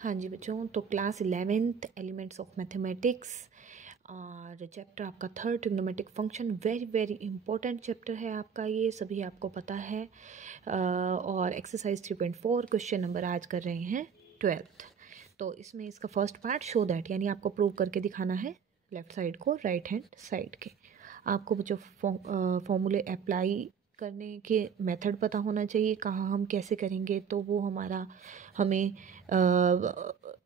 हाँ जी बच्चों, तो class 11th elements of mathematics और चैप्टर आपका third trigonometric function, very very important chapter है आपका, ये सभी आपको पता है। और एक्सरसाइज 3.4 क्वेश्चन नंबर आज कर रहे हैं 12th। तो इसमें इसका फर्स्ट पार्ट शो दैट, यानी आपको प्रूव करके दिखाना है लेफ्ट साइड को राइट हैंड साइड के। आपको बच्चों फॉर्मूले अप्लाई करने के मेथड पता होना चाहिए, कहाँ हम कैसे करेंगे, तो वो हमें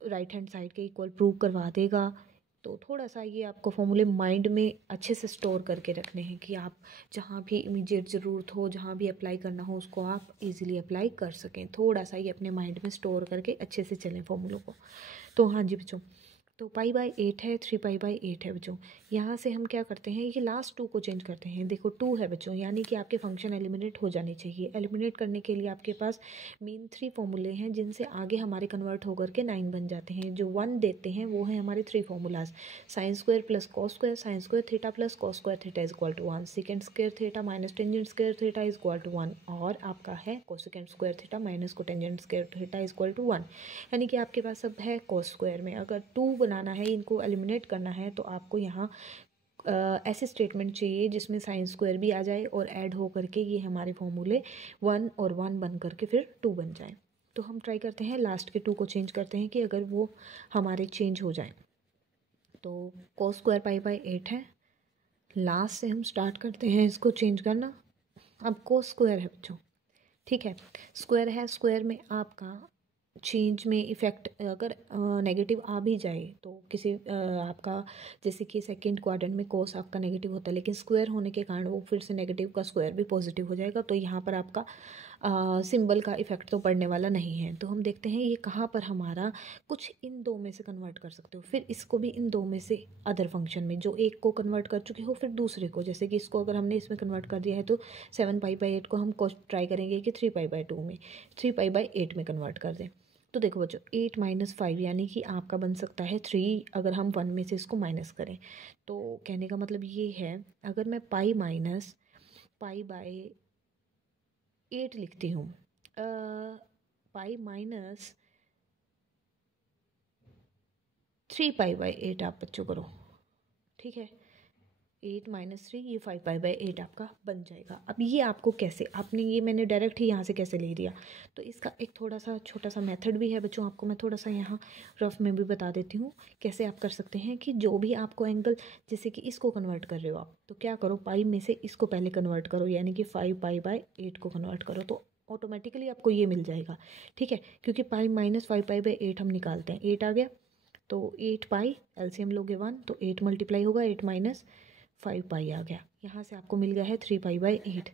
राइट हैंड साइड के इक्वल प्रूव करवा देगा। तो थोड़ा सा ये आपको फॉर्मूले माइंड में अच्छे से स्टोर करके रखने हैं कि आप जहाँ भी इमीडिएट ज़रूरत हो, जहाँ भी अप्लाई करना हो, उसको आप इजीली अप्लाई कर सकें। थोड़ा सा ये अपने माइंड में स्टोर करके अच्छे से चलें फॉर्मूलों को। तो हाँ जी बच्चों, तो π/8 है, 3π/8 है बच्चों। यहाँ से हम क्या करते हैं, ये लास्ट 2 को चेंज करते हैं। देखो 2 है बच्चों, यानी कि आपके फंक्शन एलिमिनेट हो जाने चाहिए। एलिमिनेट करने के लिए आपके पास मेन 3 फॉर्मूले हैं, जिनसे आगे हमारे कन्वर्ट होकर के 9 बन जाते हैं। जो 1 देते हैं वो है हमारे 3 formulas, sine square plus cos square, sine square theta plus cos square theta is equal to 1, secant square theta minus tangent square theta is equal to 1, और आपका है cosecant square theta minus cotangent square theta is equal to 1। यानी कि आपके पास सब है cos square में। अगर 2 बनाना है, इनको एलिमिनेट करना है, तो आपको यहाँ ऐसे स्टेटमेंट चाहिए जिसमें साइन स्क्वायर भी आ जाए और ऐड हो करके ये हमारे फॉर्मूले 1 और 1 बन करके फिर 2 बन जाए। तो हम ट्राई करते हैं लास्ट के 2 को चेंज करते हैं कि अगर वो हमारे चेंज हो जाए। तो cos स्क्वायर π/8 है, लास्ट से हम स्टार्ट करते हैं इसको चेंज करना। अब cos स्क्वायर है बच्चों, ठीक है, स्क्वायर है, स्क्वायर में आपका चेंज में इफ़ेक्ट अगर नेगेटिव आ भी जाए तो किसी आपका, जैसे कि सेकंड क्वाड्रेंट में कोस आपका नेगेटिव होता है, लेकिन स्क्वायर होने के कारण वो फिर से नेगेटिव का स्क्वायर भी पॉजिटिव हो जाएगा। तो यहाँ पर आपका सिंबल का इफ़ेक्ट तो पड़ने वाला नहीं है। तो हम देखते हैं ये कहाँ पर हमारा कुछ इन 2 में से कन्वर्ट कर सकते हो, फिर इसको भी इन 2 में से अदर फंक्शन में, जो एक को कन्वर्ट कर चुके हो फिर दूसरे को। जैसे कि इसको अगर हमने इसमें कन्वर्ट कर दिया है तो 7π/8 को हम ट्राई करेंगे कि 3π/2 में, 3π/8 में कन्वर्ट कर दें। तो देखो बच्चों, 8 - 5 यानी कि आपका बन सकता है 3, अगर हम 1 में से इसको माइनस करें। तो कहने का मतलब ये है, अगर मैं π-π/8 लिखती हूँ, π-3π/8 आप बच्चों करो, ठीक है। 8 - 3 ये 5π/8 आपका बन जाएगा। अब ये आपको कैसे, आपने ये मैंने डायरेक्ट ही यहाँ से कैसे ले लिया, तो इसका एक थोड़ा सा छोटा सा मेथड भी है बच्चों। आपको मैं थोड़ा सा यहाँ रफ में भी बता देती हूँ कैसे आप कर सकते हैं। कि जो भी आपको एंगल, जैसे कि इसको कन्वर्ट कर रहे हो आप, तो क्या करो, पाई में से इसको पहले कन्वर्ट करो, यानी कि 5π/8 को कन्वर्ट करो, तो ऑटोमेटिकली आपको ये मिल जाएगा, ठीक है। क्योंकि पाई माइनस 5π/8 हम निकालते हैं, 8 आ गया, तो 8π एलसीएम लोगे 1, तो 8 मल्टीप्लाई होगा, 8 - 5π आ गया। यहाँ से आपको मिल गया है 3π/8।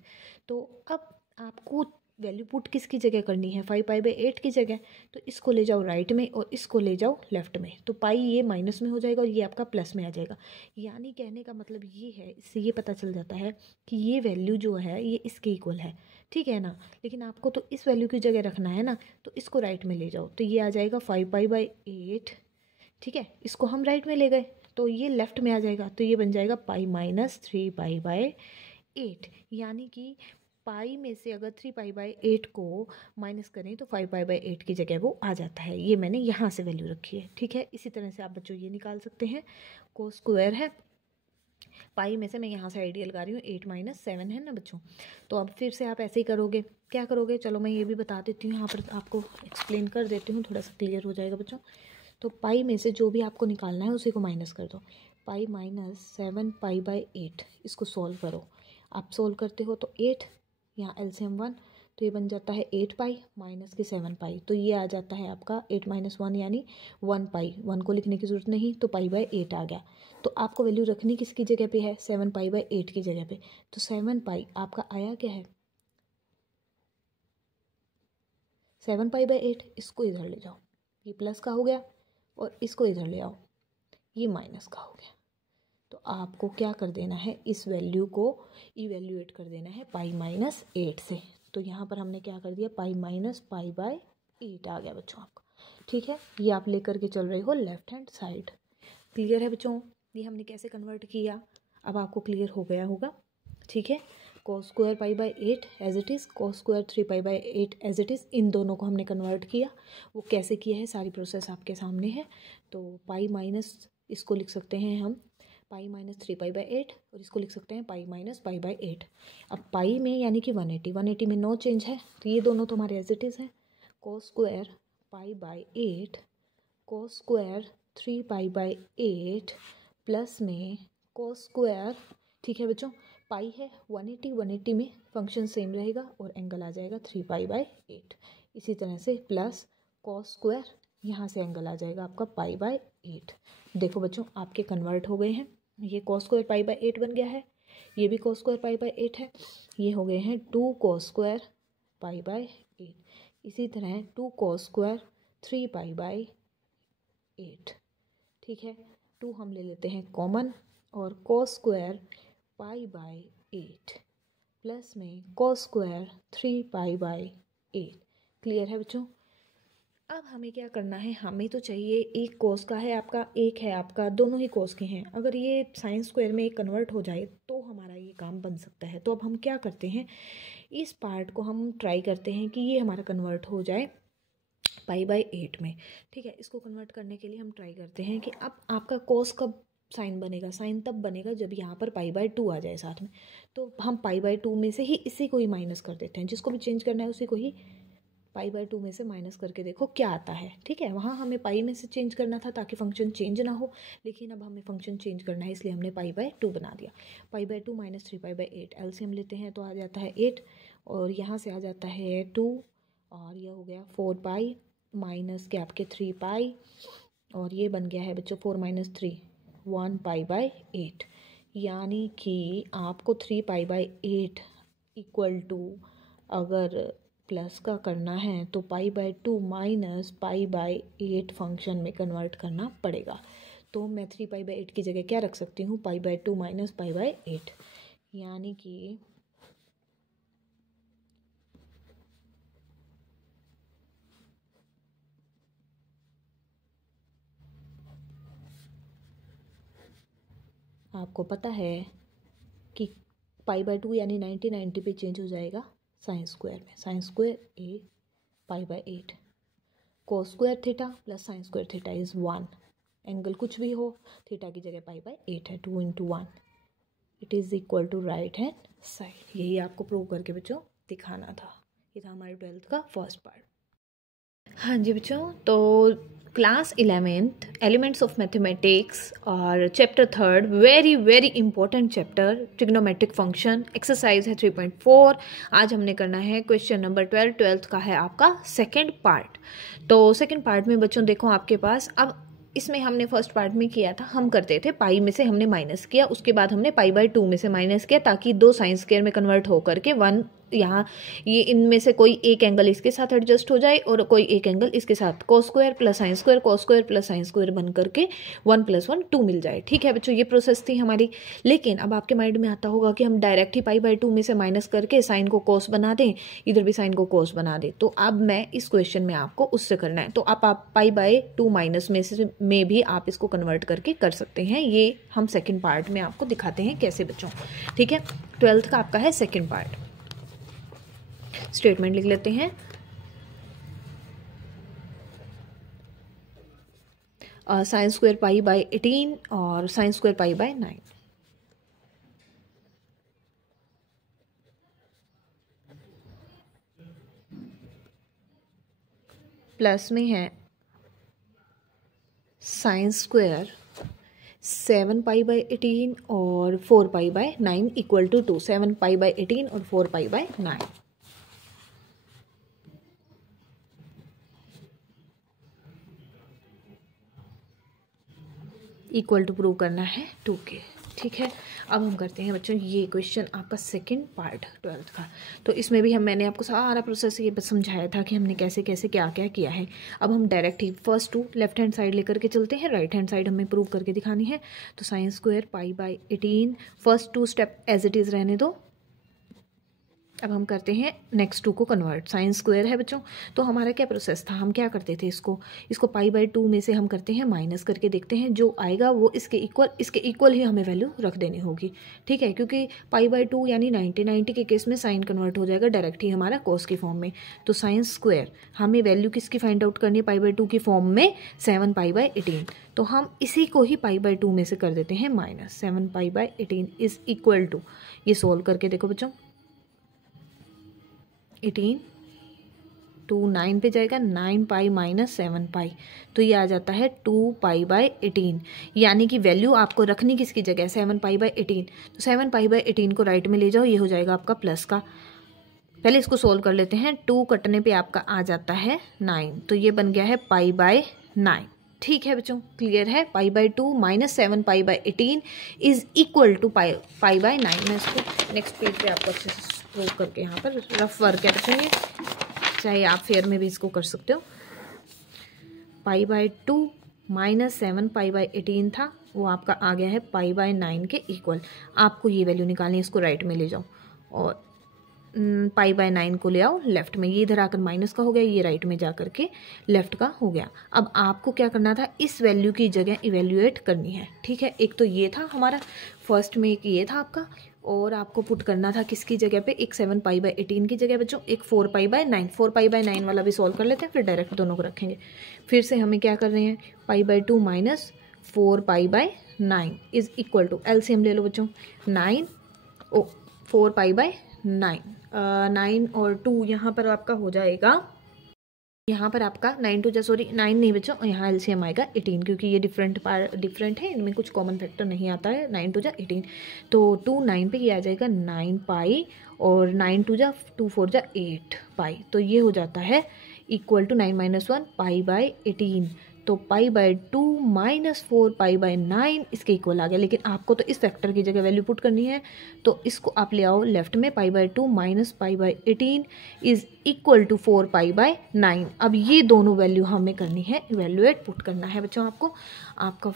तो अब आपको वैल्यू पुट किसकी जगह करनी है, 5π/8 की जगह। तो इसको ले जाओ राइट में और इसको ले जाओ लेफ्ट में, तो पाई ये माइनस में हो जाएगा और ये आपका प्लस में आ जाएगा। यानी कहने का मतलब ये है, इससे ये पता चल जाता है कि ये वैल्यू जो है ये इसके इक्वल है, ठीक है ना। लेकिन आपको तो इस वैल्यू की जगह रखना है ना, तो इसको राइट में ले जाओ, तो ये आ जाएगा 5π/8, ठीक है। इसको हम राइट में ले गए तो ये लेफ्ट में आ जाएगा, तो ये बन जाएगा पाई माइनस 3π/8। यानी कि पाई में से अगर 3π/8 को माइनस करें तो 5π/8 की जगह वो आ जाता है। ये मैंने यहाँ से वैल्यू रखी है, ठीक है। इसी तरह से आप बच्चों ये निकाल सकते हैं, को स्क्वायर है, पाई में से मैं यहाँ से आइडियल लगा रही हूँ, 8 - 7 है ना बच्चों। तो अब फिर से आप ऐसे ही करोगे, क्या करोगे, चलो मैं ये भी बता देती हूँ, यहाँ पर आपको एक्सप्लेन कर देती हूँ, थोड़ा सा क्लियर हो जाएगा बच्चों। तो पाई में से जो भी आपको निकालना है उसी को माइनस कर दो। पाई माइनस 7π/8, इसको सॉल्व करो। आप सॉल्व करते हो तो 8, यहाँ एलसीएम 1, तो ये बन जाता है 8π माइनस की 7π, तो ये आ जाता है आपका 8 - 1 यानी 1π। 1 को लिखने की ज़रूरत नहीं, तो π/8 आ गया। तो आपको वैल्यू रखनी किसकी जगह पे है, 7π/8 की जगह पे। तो 7π आपका आया क्या है, 7π/8। इसको इधर ले जाओ, ये प्लस का हो गया, और इसको इधर ले आओ, ये माइनस का हो गया। तो आपको क्या कर देना है, इस वैल्यू को इवेल्युएट कर देना है π-8 से। तो यहाँ पर हमने क्या कर दिया, पाई माइनस π/8 आ गया बच्चों आपका, ठीक है। ये आप लेकर के चल रहे हो लेफ्ट हैंड साइड। क्लियर है बच्चों, ये हमने कैसे कन्वर्ट किया, अब आपको क्लियर हो गया होगा, ठीक है। cos square pi by 8 as it is, cos square 3 pi by 8 as it is, इन दोनों को हमने कन्वर्ट किया। वो कैसे किया है सारी प्रोसेस आपके सामने है। तो पाई माइनस, इसको लिख सकते हैं हम पाई माइनस 3 पाई बाय 8, और इसको लिख सकते हैं पाई माइनस पाई बाय 8। अब पाई में यानी कि 180 में नो चेंज है, तो ये दोनों तो हमारे एज इट इज़ है। cos square pi by 8 cos square 3 pi by 8 plus में cos स्क्वायर, ठीक है बच्चों, पाई है 180 में फंक्शन सेम रहेगा और एंगल आ जाएगा 3 पाई बाय 8। इसी तरह से प्लस cos स्क्वायर, यहाँ से एंगल आ जाएगा आपका पाई बाय 8। देखो बच्चों आपके कन्वर्ट हो गए हैं, ये cos स्क्वायर पाई बाय 8 बन गया है, ये भी cos स्क्वायर पाई बाय 8 है, ये हो गए हैं 2 cos स्क्वायर पाई बाय 8। इसी तरह 2 cos स्क्वायर 3 पाई बाय 8, ठीक है। 2 हम ले लेते हैं कॉमन, और cos square pi by 8 plus में cos square 3 pi by 8। Clear है बच्चों। अब हमें क्या करना है, हमें तो चाहिए एक cos का है आपका, एक है आपका, दोनों ही cos के हैं। अगर ये साइन स्क्वायर में कन्वर्ट हो जाए तो हमारा ये काम बन सकता है। तो अब हम क्या करते हैं, इस पार्ट को हम ट्राई करते हैं कि ये हमारा कन्वर्ट हो जाए पाई बाय 8 में, ठीक है। इसको कन्वर्ट करने के लिए हम ट्राई करते हैं कि अब आपका cos कब साइन बनेगा, साइन तब बनेगा जब यहाँ पर पाई बाय 2 आ जाए साथ में। तो हम पाई बाय 2 में से ही इसी को ही माइनस कर देते हैं, जिसको भी चेंज करना है उसी को ही पाई बाय 2 में से माइनस करके देखो क्या आता है, ठीक है। वहाँ हमें पाई में से चेंज करना था ताकि फंक्शन चेंज ना हो, लेकिन अब हमें फंक्शन चेंज करना है इसलिए हमने पाई बाय 2 बना दिया। पाई by 2 minus 3 pi by 8, LCM लेते हैं तो आ जाता है 8, और यहाँ से आ जाता है 2, और यह हो गया 4 पाई माइनस के आपके 3 पाई, और ये बन गया है बच्चों 4 माइनस 3 1 पाई बाय 8। यानी कि आपको 3 पाई बाय 8 इक्वल टू, अगर प्लस का करना है तो pi by 2 minus pi by 8 function में कन्वर्ट करना पड़ेगा। तो मैं 3 पाई बाय 8 की जगह क्या रख सकती हूँ, पाई बाय 2 माइनस पाई बाय 8, यानी कि आपको पता है कि पाई बाय 2 यानी 90 पे चेंज हो जाएगा साइन स्क्वायर में। Sine square A pi by 8, cos square theta plus sign square theta is 1। Angle कुछ भी हो, थीटा की जगह पाई बाय 8 है, 2 × 1 it is equal to right hand side. यही आपको प्रूव करके बच्चों दिखाना था। ये था हमारे 12th का फर्स्ट पार्ट। हाँ जी बच्चों, तो class 11th elements of mathematics और chapter 3 very very important chapter trigonometric function, exercise है 3.4। आज हमने करना है क्वेश्चन नंबर 12th का है आपका सेकंड पार्ट। तो सेकंड पार्ट में बच्चों देखो आपके पास, अब इसमें हमने फर्स्ट पार्ट में किया था, हम करते थे पाई में से हमने माइनस किया, उसके बाद हमने पाई बाय 2 में से माइनस किया ताकि 2 साइन स्क्वायर में कन्वर्ट होकर के 1 यहाँ ये इनमें से कोई एक एंगल इसके साथ एडजस्ट हो जाए और कोई एक एंगल इसके साथ, cos square plus sine square cos square plus sine square बन करके 1 + 1 2 मिल जाए। ठीक है बच्चों, ये प्रोसेस थी हमारी। लेकिन अब आपके माइंड में आता होगा कि हम डायरेक्ट ही पाई बाय 2 में से माइनस करके साइन को cos बना दें, इधर भी साइन को cos बना दें। तो अब मैं इस क्वेश्चन में आपको उससे करना है, तो आप पाई बाय 2 माइनस में भी आप इसको कन्वर्ट करके कर सकते हैं। ये हम सेकेंड पार्ट में आपको दिखाते हैं कैसे बच्चों। ठीक है, 12th का आपका है सेकेंड पार्ट। स्टेटमेंट लिख लेते हैं। साइन स्क्वायर पाई बाय 18 और sign square pi by 9। Plus में है साइन स्क्वायर 7 पाई बाय 18 और 4 pi by 9 equal to 2। 7 pi by 18 और 4 pi by 9 equal to prove करना है 2 के। ठीक है, अब हम करते हैं बच्चों ये क्वेश्चन आपका सेकंड पार्ट 12th का। तो इसमें भी मैंने आपको सारा प्रोसेस ये समझाया था कि हमने कैसे कैसे क्या क्या किया है। अब हम डायरेक्ट ही फर्स्ट 2 लेफ्ट हैंड साइड लेकर के चलते हैं, राइट हैंड साइड हमें प्रूव करके दिखानी है। तो sine square pi by 18, first 2 step as it is रहने दो, अब हम करते हैं नेक्स्ट टू को कन्वर्ट। साइन स्क्वायर है बच्चों, तो हमारा क्या प्रोसेस था, हम क्या करते थे, इसको पाई बाय 2 में से हम करते हैं माइनस करके देखते हैं, जो आएगा वो इसके इक्वल ही हमें वैल्यू रख देनी होगी। ठीक है, क्योंकि पाई बाय 2 यानी 90 के केस में साइन कन्वर्ट हो जाएगा डायरेक्ट ही हमारा कॉस की फॉर्म में। तो साइन स्क्वायर हमें वैल्यू किसकी फाइंड आउट करनी है, पाई बाय 2 की फॉर्म में 7 पाई बाय 18। तो हम इसी को ही पाई बाय 2 में से कर देते हैं minus. 7 pi by 18 is equal to, ये सोल्व करके देखो बच्चों, 18 2 9 पे जाएगा, 9 पाई माइनस 7 पाई, तो ये आ जाता है 2 पाई बाय 18। यानी कि वैल्यू आपको रखनी किसकी जगह, 7 पाई बाय 18। तो 7 पाई बाय 18 को राइट में ले जाओ, ये हो जाएगा आपका प्लस का। पहले इसको सोल्व कर लेते हैं, 2 कटने पे आपका आ जाता है 9, तो ये बन गया है पाई बाय 9। ठीक है बच्चों, क्लियर है। Pi by 2 minus 7 pi by 18 is equal to pi by 9। मैं इसको नेक्स्ट पेज पे आपको अच्छे से प्रूव करके यहाँ पर रफ वर्क है बच्चों, ये चाहे आप फेयर में भी इसको कर सकते हो। Pi by 2 minus 7 pi by 18 था, वो आपका आ गया है पाई बाय 9 के इक्वल। आपको ये वैल्यू निकालनी है, इसको राइट में ले जाओ और पाई बाय 9 को ले आओ लेफ्ट में, ये इधर आकर माइनस का हो गया, ये राइट में जा करके लेफ्ट का हो गया। अब आपको क्या करना था, इस वैल्यू की जगह इवेल्युएट करनी है। ठीक है, एक तो ये था हमारा फर्स्ट में, एक ये था आपका, और आपको पुट करना था किसकी जगह पे, एक 7 पाई बाय 18 की जगह बच्चों, एक 4 पाई बाय 9। 4 पाई बाय 9 वाला भी सॉल्व कर लेते हैं, फिर डायरेक्ट दोनों को रखेंगे। फिर से हमें क्या कर रहे हैं, pi by 2 minus 4 pi by 9 is equal to, LCM ले लो बच्चों, 9 4 पाई बाय 9, 9 और 2 यहाँ पर आपका हो जाएगा, यहाँ पर आपका 9 2 सॉरी 9 नहीं बच्चों, यहाँ एलसीएम आएगा 18, क्योंकि ये डिफरेंट है, इनमें कुछ कॉमन फैक्टर नहीं आता है। 9 2 18, तो 2 9 पे ये आ जाएगा 9 पाई, और 9 2 2 4 8 पाई, तो ये हो जाता है equal to 9 minus 1 pi by 18। तो pi by 2 minus 4 pi by 9 इसके इक्वल आ गया। लेकिन आपको तो इस फैक्टर की जगह वैल्यू पुट करनी है, तो इसको आप ले आओ लेफ्ट में, pi by 2 minus pi by 18 is equal to 4 pi by 9। अब ये दोनों वैल्यू हमें करनी है इवेल्युएट, पुट करना है बच्चों आपको। आपका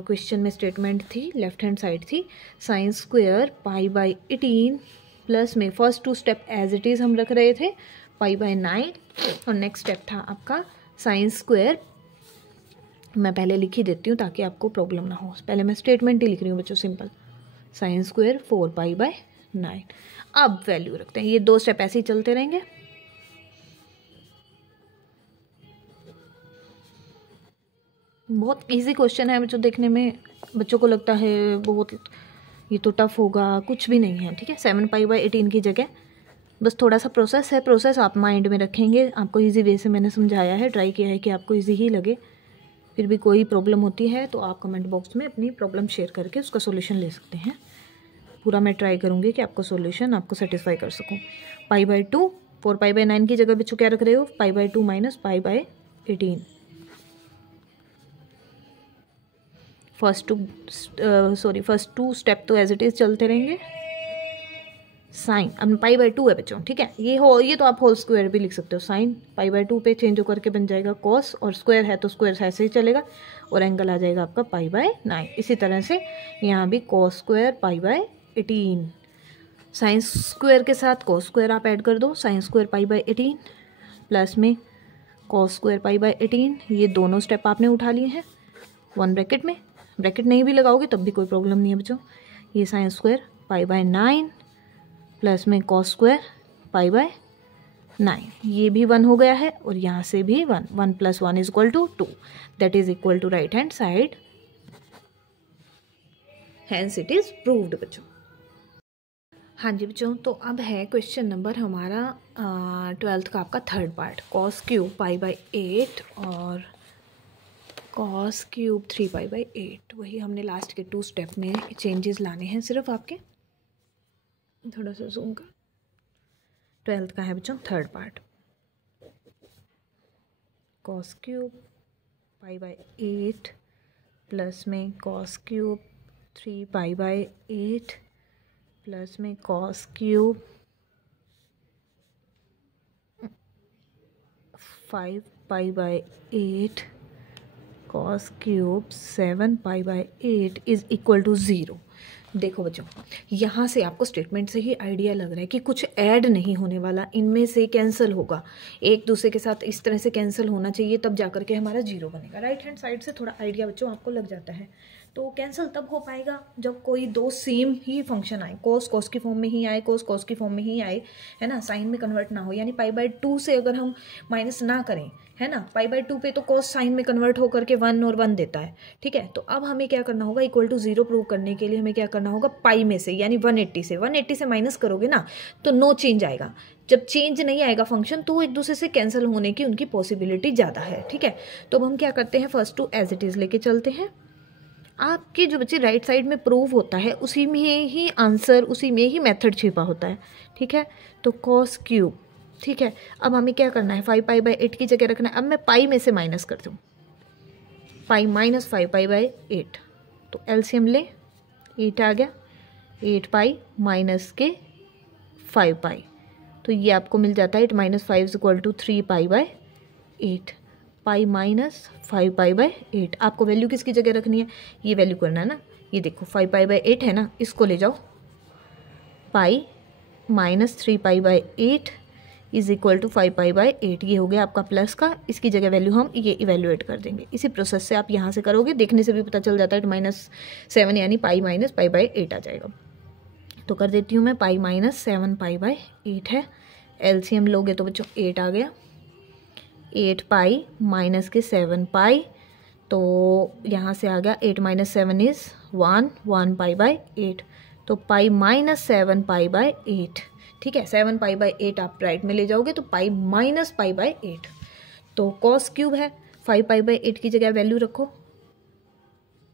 क्वेश्चन में स्टेटमेंट थी, लेफ्ट हैंड साइड थी, sine square pi by 18 plus में first 2 step as it is हम रख रहे थे, पाई बाय 9, और नेक्स्ट स्टेप था आपका साइन स्क्वायर। मैं पहले लिख ही देती हूँ ताकि आपको प्रॉब्लम ना हो, पहले मैं स्टेटमेंट ही लिख रही हूँ बच्चों, simple, sine square 4 pi by 9। अब वैल्यू रखते हैं, ये 2 स्टेप ऐसे ही चलते रहेंगे। बहुत इजी क्वेश्चन है बच्चों, देखने में बच्चों को लगता है बहुत ये तो टफ होगा, कुछ भी नहीं है। ठीक है, 7 पाई बाय 18 की जगह बस थोड़ा सा प्रोसेस है, प्रोसेस आप माइंड में रखेंगे। आपको इजी वे से मैंने समझाया है, ट्राई किया है कि आपको इजी ही लगे। फिर भी कोई प्रॉब्लम होती है तो आप कमेंट बॉक्स में अपनी प्रॉब्लम शेयर करके उसका सॉल्यूशन ले सकते हैं। पूरा मैं ट्राई करूँगी कि आपको सॉल्यूशन आपको सेटिस्फाई कर सकूँ। पाई बाय 2 4 पाई बाय 9 की जगह बच्चों क्या रख रहे हो, pi by 2 minus pi by 18। First two step तो एज इट इज़ चलते रहेंगे। साइन अब पाई बाय 2 है बच्चों, ठीक है, ये तो आप होल स्क्वायर भी लिख सकते हो। साइन पाई बाय 2 पे चेंज होकर के बन जाएगा कॉस, और स्क्वायर है तो स्क्वायर ऐसे ही चलेगा, और एंगल आ जाएगा आपका पाई बाय 9। इसी तरह से यहाँ भी cos square pi by 18, sine square के साथ कॉस स्क्वायर आप ऐड कर दो, sign square pi by 18 plus में कॉस स्क्वायर पाई बाय 18। ये दोनों स्टेप आपने उठा लिए हैं 1 ब्रैकेट में, ब्रैकेट नहीं भी लगाओगे तब भी कोई प्रॉब्लम नहीं है बच्चों। ये sign square pi by 9 plus में कॉस स्क्वायर पाई बाय 9, ये भी 1 हो गया है, और यहाँ से भी 1, 1 + 1 is equal to 2, that is equal to right hand side, hence it is proved बच्चों। हाँ जी बच्चों, तो अब है क्वेश्चन नंबर हमारा 12th का आपका third part, cos cube pi by 8 और कॉस क्यूब 3 पाई बाय 8। वही हमने लास्ट के 2 स्टेप में चेंजेस लाने हैं सिर्फ आपके, थोड़ा सा जूम कर। 12th का है बच्चों third part, cos cube pi by 8 plus में cos cube 3 pi by 8 plus में cos cube 5 pi by 8 cos cube 7 pi by 8 is equal to 0। देखो बच्चों, यहाँ से आपको स्टेटमेंट से ही आइडिया लग रहा है कि कुछ ऐड नहीं होने वाला, इनमें से कैंसिल होगा, एक दूसरे के साथ इस तरह से कैंसिल होना चाहिए, तब जाकर के हमारा जीरो बनेगा। राइट हैंड साइड से थोड़ा आइडिया बच्चों आपको लग जाता है। तो कैंसिल तब हो पाएगा जब कोई दो सेम ही फंक्शन आए, कोस कोस की फॉर्म में ही आए, कोस कोस की फॉर्म में ही आए, है ना, साइन में कन्वर्ट ना हो। यानी π/2 से अगर हम माइनस ना करें, है ना, π/2 पे तो कोस साइन में कन्वर्ट होकर के 1 और 1 देता है, ठीक है। तो अब हमें क्या करना होगा, इक्वल टू 0 प्रूव करने के लिए हमें क्या करना होगा, पाई में से यानी 180 से माइनस करोगे ना तो नो चेंज आएगा। जब चेंज नहीं आएगा फंक्शन तो एक दूसरे से कैंसिल होने की उनकी पॉसिबिलिटी ज़्यादा है, ठीक है। तो अब हम क्या करते हैं, first two as it is लेके चलते हैं। आपके जो बच्चे राइट साइड में प्रूव होता है उसी में ही आंसर, उसी में ही मेथड छिपा होता है, ठीक है। तो कॉस क्यूब, ठीक है। अब हमें क्या करना है, 5π/8 की जगह रखना है। अब मैं पाई में से माइनस करती हूँ, पाई माइनस 5π/8, तो एलसीएम ले, 8 आ गया, 8π माइनस के 5π, तो ये आपको मिल जाता है 8 - 5 = 3π/8, पाई माइनस 5π/8। आपको वैल्यू किसकी जगह रखनी है, ये वैल्यू करना है ना, ये देखो 5π/8 है ना, इसको ले जाओ, पाई माइनस 3π/8 = 5π/8, ये हो गया आपका प्लस का, इसकी जगह वैल्यू हम ये इवेल्युएट कर देंगे। इसी प्रोसेस से आप यहाँ से करोगे, देखने से भी पता चल जाता है, 7 यानी पाई माइनस π/8 आ जाएगा। तो कर देती हूँ मैं, पाई माइनस 7π/8 है, एलसीएम लोगे तो बच्चों 8 आ गया, 8π माइनस के 7π, तो यहाँ से आ गया 8 - 7 = 1, 1π/8, तो पाई माइनस 7π/8, ठीक है। 7π/8 आप राइट में ले जाओगे तो पाई माइनस π/8, तो कॉस क्यूब है, 5π/8 की जगह वैल्यू रखो,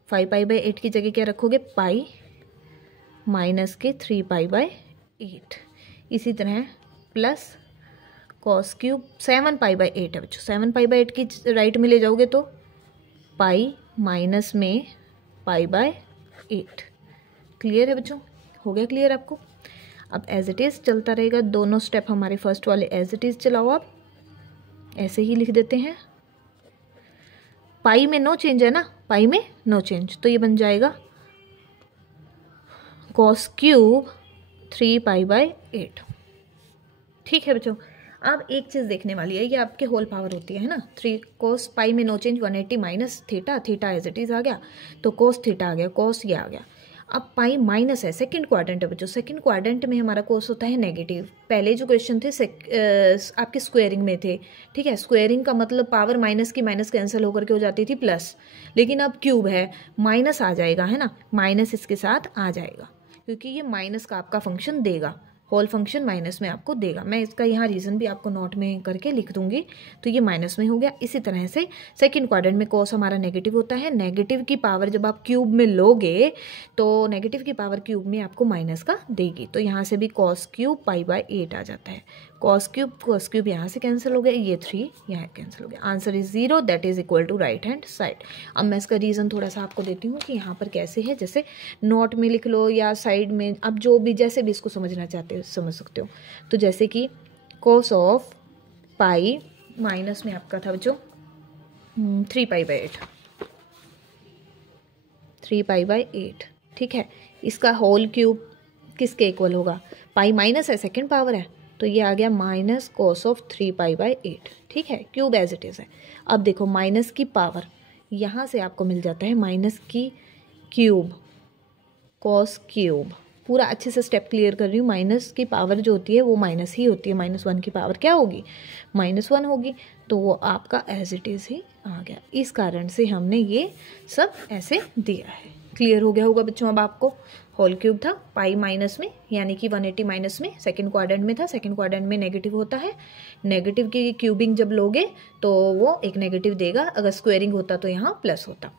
5π/8 की जगह क्या रखोगे, पाई माइनस के 3π/8, इसी तरह प्लस कॉस क्यूब 7π/8 है बच्चों, 7π/8 की राइट में ले जाओगे तो पाई माइनस में π/8। क्लियर है बच्चों, हो गया क्लियर आपको। अब एज इट इज़ चलता रहेगा, दोनों स्टेप हमारे फर्स्ट वाले एज इट इज़ चलाओ, आप ऐसे ही लिख देते हैं। पाई में नो चेंज है ना, पाई में नो चेंज, तो ये बन जाएगा कॉस क्यूब 3π/8, ठीक है बच्चों। अब एक चीज़ देखने वाली है, ये आपके होल पावर होती है ना, 3 कोस पाई में no change 180 minus theta, theta as it is आ गया, तो कोस थीटा आ गया, कोस ये आ गया। अब पाई माइनस है, सेकंड क्वाड्रेंट है बच्चों, सेकंड क्वाड्रेंट में हमारा कोस होता है नेगेटिव। पहले जो क्वेश्चन थे आपके स्क्वायरिंग में थे, ठीक है। स्क्वायरिंग का मतलब पावर माइनस की माइनस कैंसिल होकर के हो जाती थी प्लस, लेकिन अब क्यूब है, माइनस आ जाएगा, है ना, माइनस इसके साथ आ जाएगा, क्योंकि ये माइनस का आपका फंक्शन देगा, होल फंक्शन माइनस में आपको देगा। मैं इसका यहाँ रीज़न भी आपको नोट में करके लिख दूंगी, तो ये माइनस में हो गया। इसी तरह से सेकंड क्वाड्रेंट में कोस हमारा नेगेटिव होता है, नेगेटिव की पावर जब आप क्यूब में लोगे तो नेगेटिव की पावर क्यूब में आपको माइनस का देगी, तो यहाँ से भी कॉस क्यूब π/8 आ जाता है। कॉस क्यूब यहाँ से कैंसिल हो गया, ये 3 यहाँ कैंसिल हो गया, answer is 0, that is equal to right hand side. अब मैं इसका रीज़न थोड़ा सा आपको देती हूँ कि यहाँ पर कैसे है, जैसे नोट में लिख लो या साइड में, अब जो भी जैसे भी इसको समझना चाहते हो समझ सकते हो। तो जैसे कि कॉस ऑफ पाई माइनस में आपका था बच्चों 3π/8, 3π/8, ठीक है। इसका होल क्यूब किसके इक्वल होगा, पाई माइनस है, सेकेंड पावर है, तो ये आ गया माइनस कॉस ऑफ 3π/8, ठीक है। क्यूब एज इट इज़ है। अब देखो माइनस की पावर यहाँ से आपको मिल जाता है माइनस की क्यूब, कॉस क्यूब, पूरा अच्छे से स्टेप क्लियर कर रही हूँ। माइनस की पावर जो होती है वो माइनस ही होती है, -1 की पावर क्या होगी, -1 होगी, तो वो आपका एज इट इज़ ही आ गया। इस कारण से हमने ये सब ऐसे दिया है। क्लियर हो गया होगा बच्चों। अब आपको होल क्यूब था, पाई माइनस में यानी कि 180 माइनस में सेकंड क्वाड्रेंट में था, सेकंड क्वाड्रेंट में नेगेटिव होता है, नेगेटिव की क्यूबिंग जब लोगे तो वो एक नेगेटिव देगा, अगर स्क्वायरिंग होता तो यहाँ प्लस होता।